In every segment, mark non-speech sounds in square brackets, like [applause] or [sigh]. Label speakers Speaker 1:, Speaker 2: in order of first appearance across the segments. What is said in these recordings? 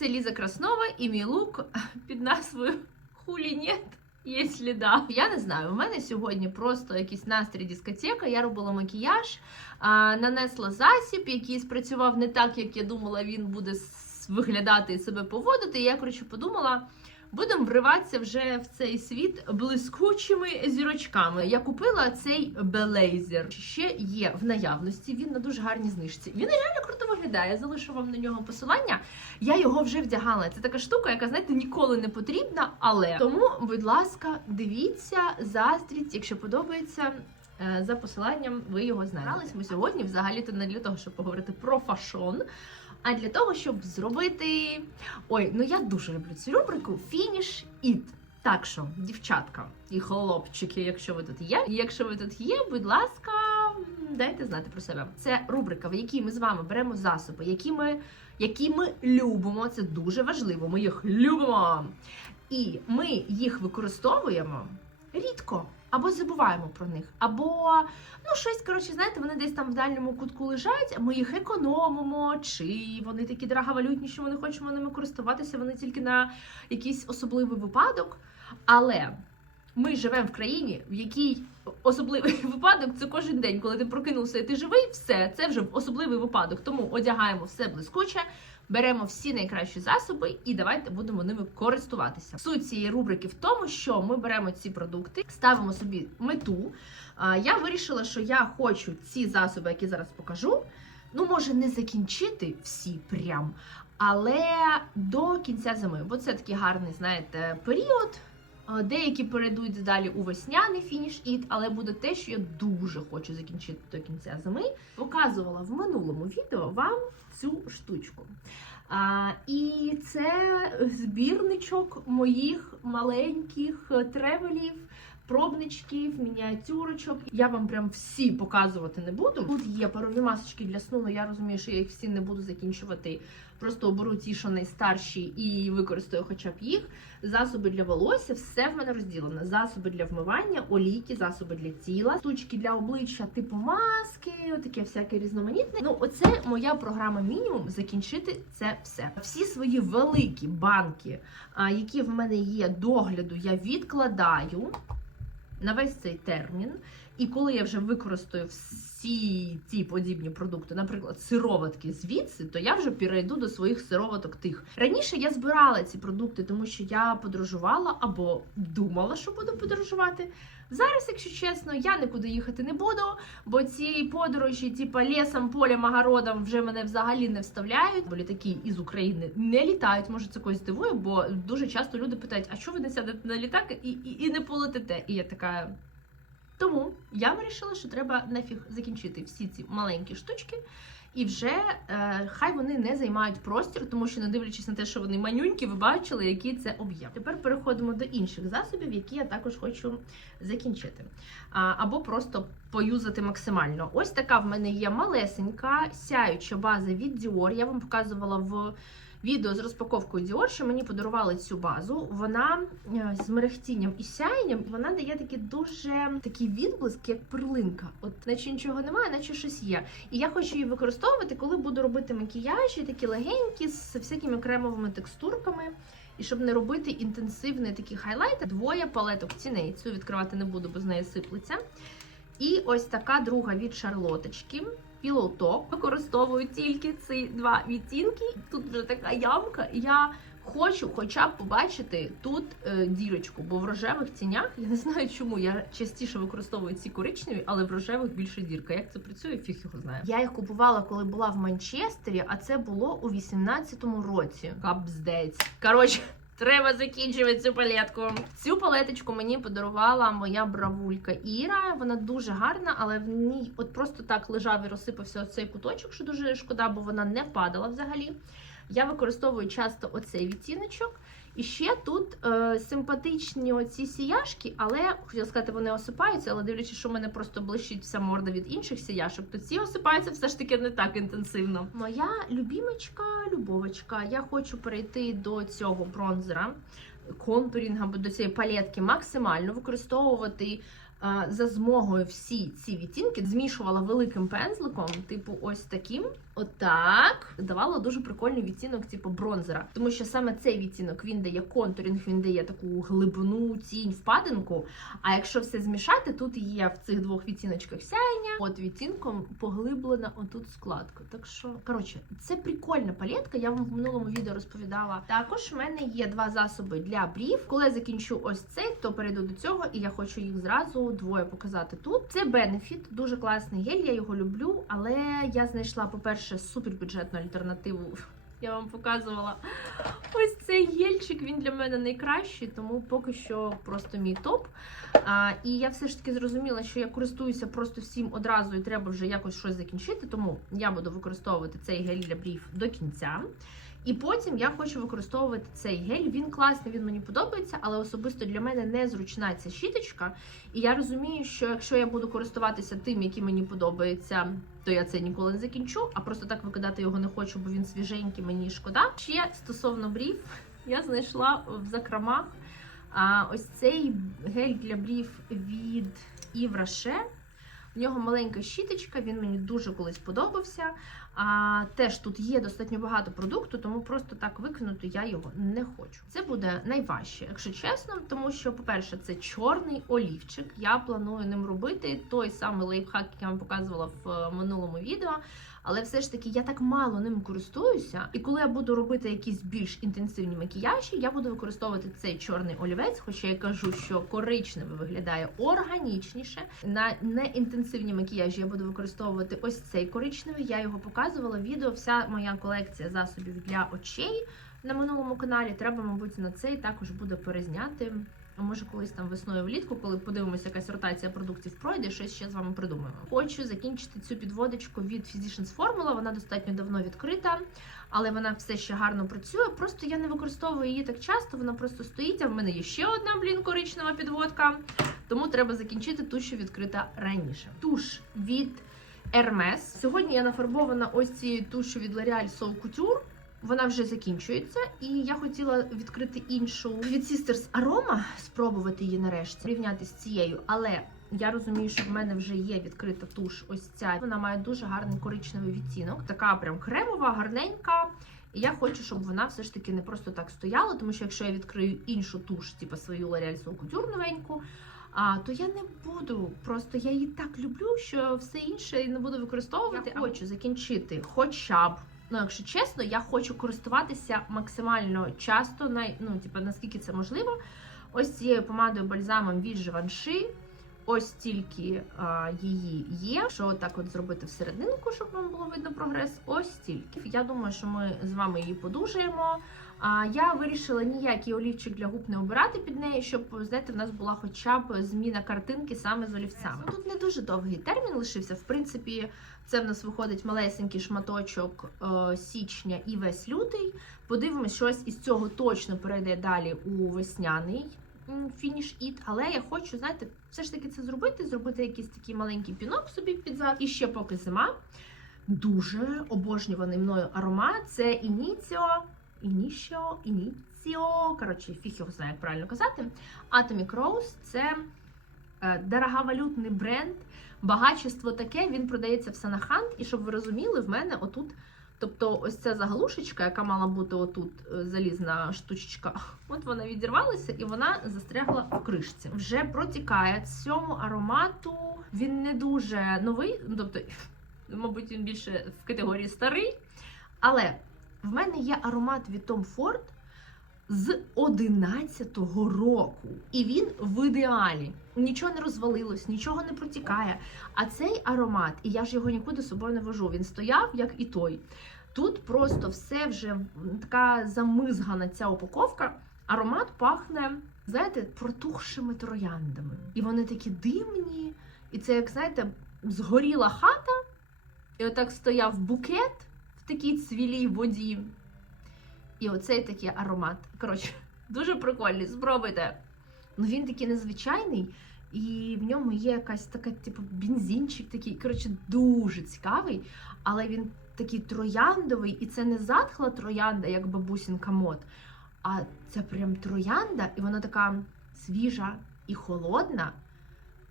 Speaker 1: це Ліза Краснова і мій лук [laughs] під назвою Хулі нет. Є сліда. Я не знаю. У мене сьогодні просто якийсь настрій дискотека. Я робила макіяж, нанесла засіб, який спрацював не так, як я думала, він буде виглядати і себе поводити. І я коротше подумала. Будемо вриватися вже в цей світ блискучими зірочками. Я купила цей белейзер. Ще є в наявності. Він на дуже гарній знижці. Він реально круто виглядає. Я залишу вам на нього посилання. Я його вже вдягала. Це така штука, яка знаєте ніколи не потрібна. Але тому, будь ласка, дивіться, заздріть, якщо подобається. е, За посиланням ви його знайдете. Ми сьогодні взагалі-то не для того, щоб поговорити про фашон, а для того, щоб зробити. Ой, ну я дуже люблю цю рубрику Finish It. Так що, дівчатка і хлопчики, якщо ви тут є, якщо ви тут є, будь ласка, дайте знати про себе. Це рубрика, в якій ми з вами беремо засоби, які ми, які ми любимо. Це дуже важливо. Ми їх любимо. І ми їх використовуємо рідко. Або забуваємо про них, або ну щось коротше, знаєте, вони десь там в дальньому кутку лежать, ми їх економимо, чи вони такі дороговалютні, що ми не хочемо ними користуватися, вони тільки на якийсь особливий випадок. Але ми живемо в країні, в якій особливий [laughs] випадок це кожен день, коли ти прокинувся і ти живий, все це вже особливий випадок. Тому одягаємо все блискуче. Беремо всі найкращі засоби і давайте будемо ними користуватися. Суть цієї рубрики в тому, що ми беремо ці продукти, ставимо собі мету. Я вирішила, що я хочу ці засоби, які зараз покажу. Ну, може, не закінчити всі прям, але до кінця зими, бо це такий гарний, знаєте, період. Деякі перейдуть далі у весняний фініш іт, але буде те, що я дуже хочу закінчити до кінця зими. Показувала в минулому відео вам цю штучку. А, і це збірничок моїх маленьких тревелів, пробничків, мініатюрочок. Я вам прям всі показувати не буду. Тут є парові масочки для сну, але я розумію, що я їх всі не буду закінчувати. Просто оберу ті, що найстарші, і використаю хоча б їх. Засоби для волосся, все в мене розділено. Засоби для вмивання, олійки, засоби для тіла, штучки для обличчя, типу маски, таке всяке різноманітне. Ну, оце моя програма мінімум закінчити це все. Всі свої великі банки, які в мене є догляду, я відкладаю на весь цей термін. І коли я вже використаю всі ці подібні продукти, наприклад, сироватки звідси, то я вже перейду до своїх сироваток тих. Раніше я збирала ці продукти, тому що я подорожувала або думала, що буду подорожувати. Зараз, якщо чесно, я нікуди їхати не буду, бо ці подорожі, типа лісом, полем, огородом, вже мене взагалі не вставляють. Бо літаки із України не літають. Може, це когось дивує, бо дуже часто люди питають: а що ви не сядете на літак і, і, і не полетите? І я така. Тому я вирішила, що треба нафіг закінчити всі ці маленькі штучки, і вже е, хай вони не займають простір, тому що, не дивлячись на те, що вони манюнькі, ви бачили, який це об'єм. Тепер переходимо до інших засобів, які я також хочу закінчити. А, або просто поюзати максимально. Ось така в мене є малесенька сяюча база від Dior. Я вам показувала в відео з розпаковкою Dior, що мені подарували цю базу. Вона е, з мерехтінням і сяєнням, вона дає такий дуже такий відблиск, як перлинка. От наче нічого немає, наче щось є. І я хочу її використовувати, коли буду робити макіяжі, такі легенькі, з всякими кремовими текстурками. І щоб не робити інтенсивний такий хайлайт, двоє палеток ціней. Цю відкривати не буду, бо з неї сиплеться. І ось така друга від шарлоточки. Pillow. Використовую тільки ці два відтінки. Тут вже така ямка. Я хочу хоча б побачити тут е, дірочку, бо в рожевих тінях я не знаю чому. Я частіше використовую ці коричневі, але в рожевих більше дірка. Як це працює, фіг його знає. Я їх купувала, коли була в Манчестері, а це було у 18-му році. Капздець. Коротше. Треба закінчувати цю палетку. Цю палеточку мені подарувала моя бравулька Іра. Вона дуже гарна, але в ній от просто так лежав і розсипався цей куточок, що дуже шкода, бо вона не падала взагалі. Я використовую часто оцей відтіночок. І ще тут е, симпатичні оці сіяшки, але хотіла сказати, вони осипаються, але дивлячись, що в мене просто блищить вся морда від інших сіяшок, то ці осипаються все ж таки не так інтенсивно. Моя любімочка, любовочка. Я хочу перейти до цього бронзера, контурінга або до цієї палетки максимально використовувати. е, За змогою всі ці відтінки змішувала великим пензликом, типу ось таким. Отак давала дуже прикольний відтінок, типу бронзера. Тому що саме цей відтінок він дає контурінг, він дає таку глибину, тінь, впадинку. А якщо все змішати, тут є в цих двох відтіночках сяєння. От відтінком поглиблена отут складка. Так що, коротше, це прикольна палетка. Я вам в минулому відео розповідала. Також в мене є два засоби для брів. Коли я закінчу ось цей, то перейду до цього, і я хочу їх зразу двоє показати тут. Це Benefit, дуже класний гель, я його люблю, але я знайшла, по-перше, супербюджетну альтернативу. Я вам показувала ось цей гельчик. Він для мене найкращий, тому поки що просто мій топ. А, і я все ж таки зрозуміла, що я користуюся просто всім одразу і треба вже якось щось закінчити. Тому я буду використовувати цей гель для брів до кінця. І потім я хочу використовувати цей гель. Він класний, він мені подобається, але особисто для мене незручна ця щіточка. І я розумію, що якщо я буду користуватися тим, який мені подобається, то я це ніколи не закінчу, а просто так викидати його не хочу, бо він свіженький, мені шкода. Ще стосовно брів, я знайшла в закромах а, ось цей гель для брів від Rocher. В нього маленька щіточка, він мені дуже колись подобався. А теж тут є достатньо багато продукту, тому просто так викинути я його не хочу. Це буде найважче, якщо чесно, тому що, по-перше, це чорний олівчик. Я планую ним робити той самий лайфхак, який я вам показувала в е, минулому відео. Але все ж таки я так мало ним користуюся, і коли я буду робити якісь більш інтенсивні макіяжі, я буду використовувати цей чорний олівець, хоча я кажу, що коричневий виглядає органічніше. На неінтенсивні макіяжі я буду використовувати ось цей коричневий. Я його показувала відео. Вся моя колекція засобів для очей на минулому каналі. Треба, мабуть, на цей також буде перезняти. Може, колись там весною влітку, коли подивимося, якась ротація продуктів пройде, щось ще з вами придумаємо. Хочу закінчити цю підводочку від Physicians Formula. Вона достатньо давно відкрита, але вона все ще гарно працює. Просто я не використовую її так часто, вона просто стоїть. А в мене є ще одна, блін, коричнева підводка. Тому треба закінчити ту, що відкрита раніше. Туш від Hermes. Сьогодні я нафарбована ось цією тушу від L'Oreal So Couture. Вона вже закінчується, і я хотіла відкрити іншу від Sisters Aroma, спробувати її нарешті порівняти з цією, але я розумію, що в мене вже є відкрита туш. Ось ця вона має дуже гарний коричневий відтінок, така прям кремова, гарненька. І я хочу, щоб вона все ж таки не просто так стояла, тому що якщо я відкрию іншу туш, типу свою L'Oreal So новеньку, а то я не буду. Просто я її так люблю, що все інше не буду використовувати. Я хочу закінчити хоча б. Ну, якщо чесно, я хочу користуватися максимально часто, ну, типу, наскільки це можливо. Ось цією помадою бальзамом від Givenchy. Ось тільки а, її є. Що так от зробити всерединку, щоб вам було видно прогрес. Ось тільки. Я думаю, що ми з вами її подужаємо. Я вирішила ніякий олівчик для губ не обирати під неї, щоб знаєте, в нас була хоча б зміна картинки саме з олівцями. Тут не дуже довгий термін лишився. В принципі, це в нас виходить малесенький шматочок е, січня і весь лютий. Подивимось, щось із цього точно перейде далі у весняний фініш іт. Але я хочу, знаєте, все ж таки це зробити, зробити якийсь такий маленький пінок собі під зад. І ще поки зима. Дуже обожнюваний мною аромат. Це Ініціо. Ініщо, Ініціо. Коротше, фіг його знає, як правильно казати. Atomic Rose це е, дороговалютний бренд. Багачество таке, він продається в Санахант. І щоб ви розуміли, в мене отут. Тобто, ось ця заглушечка, яка мала бути отут е, залізна штучечка, [laughs] от вона відірвалася і вона застрягла в кришці. Вже протікає цьому аромату. Він не дуже новий, ну тобто, [laughs] мабуть, він більше в категорії старий. Але в мене є аромат від Tom Ford з 11-го року. І він в ідеалі. Нічого не розвалилось, нічого не протікає. А цей аромат, і я ж його нікуди з собою не вожу, він стояв, як і той. Тут просто все вже така замизгана ця упаковка. Аромат пахне, знаєте, протухшими трояндами. І вони такі димні. І це, як знаєте, згоріла хата, і отак стояв букет такій цвілій воді. І оцей такий аромат. Коротше, [laughs] дуже прикольний. Спробуйте. Ну він такий незвичайний, і в ньому є якась така, типу, бензинчик такий. Коротше, дуже цікавий, але він такий трояндовий, і це не затхла троянда, як бабусінка мод. А це прям троянда, і вона така свіжа і холодна,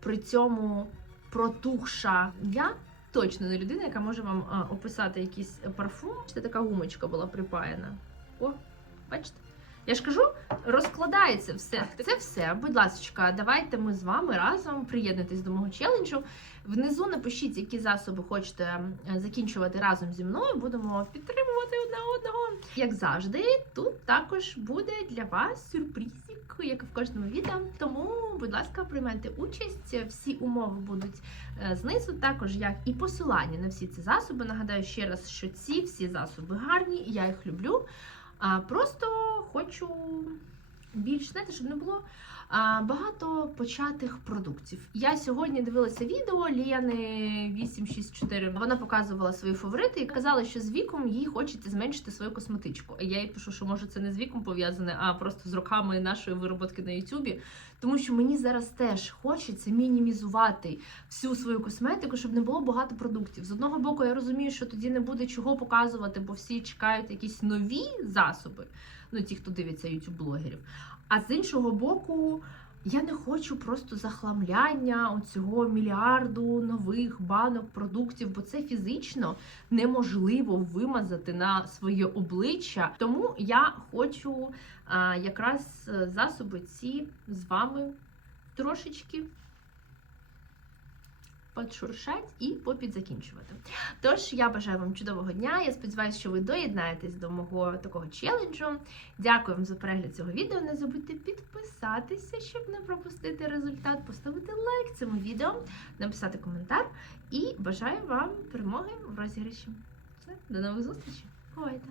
Speaker 1: при цьому протухша. Я точно не людина, яка може вам описати якийсь парфум. Це така гумочка була припаяна. О, бачите? Я ж кажу, розкладається все. Це все. Будь ласка, давайте ми з вами разом приєднуйтесь до мого челенджу. Внизу напишіть, які засоби хочете закінчувати разом зі мною. Будемо підтримувати одне одного. Як завжди, тут також буде для вас сюрпризик, як і в кожному відео. Тому, будь ласка, приймайте участь. Всі умови будуть е, знизу, також як і посилання на всі ці засоби. Нагадаю ще раз, що ці всі засоби гарні, я їх люблю. А просто хочу більш знаєте, щоб не було а, багато початих продуктів. Я сьогодні дивилася відео Лєни 864. Вона показувала свої фаворити і казала, що з віком їй хочеться зменшити свою косметичку. А я їй пишу, що може це не з віком пов'язане, а просто з роками нашої вироботки на Ютубі. Тому що мені зараз теж хочеться мінімізувати всю свою косметику, щоб не було багато продуктів. З одного боку, я розумію, що тоді не буде чого показувати, бо всі чекають якісь нові засоби. Ну, ті, хто дивиться youtube блогерів. А з іншого боку, я не хочу просто захламляння оцього мільярду нових банок продуктів, бо це фізично неможливо вимазати на своє обличчя. Тому я хочу а, якраз е, засоби ці з вами трошечки подшуршать і попідзакінчувати. Тож я бажаю вам чудового дня. Я сподіваюся, що ви доєднаєтесь до мого такого челенджу. Дякую вам за перегляд цього відео. Не забудьте підписатися, щоб не пропустити результат, поставити лайк цьому відео, написати коментар. І бажаю вам перемоги в розіграші. Все, до нових зустрічей. Бувайте!